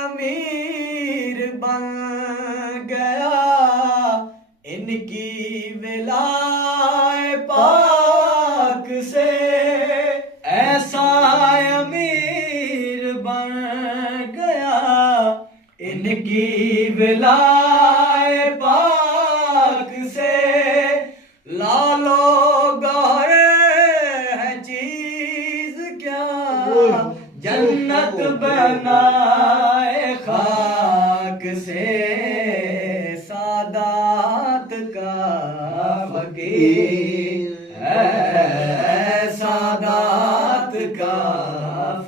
अमीर बन गया इनकी विलाय पाक से, ऐसा अमीर बन गया इनकी विलाय पाक से। लालो गौरे है चीज क्या जन्नत बनाए खाक से, सादात का फकीर है, सादात का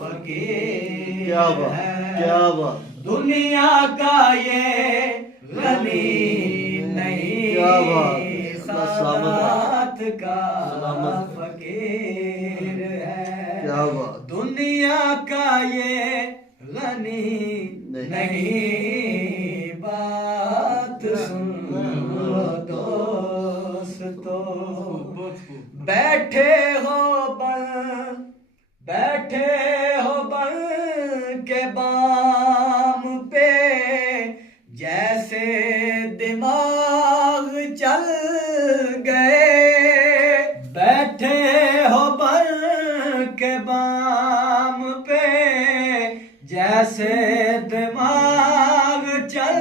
फकीर क्या बात, क्या बात, दुनिया का ये गनी नहीं, क्या बात, सादात का फकीर है, क्या बात, दुनिया का ये गनी नहीं। बात सुन लो दोस्तों, बैठे हो बन के बाम पे, जैसे दिमाग चल गए। बैठे हो बन के बाम पे, जैसे दिमाग चल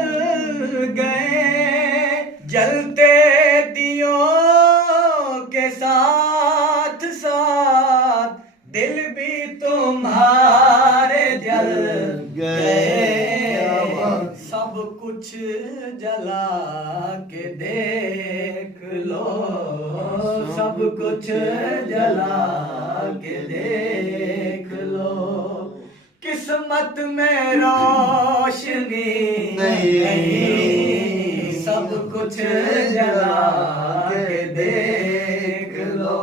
गए। जलते दियों के साथ साथ दिल भी तुम्हारे जल गए। सब कुछ जला के देख लो, सब कुछ जला के देख लो, किस्मत में रोशनी नहीं, सब कुछ जला के देख लो,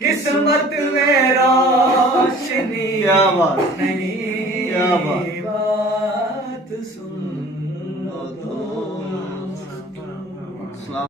किस्मत में रोशनी क्या बात, नहीं। क्या बात।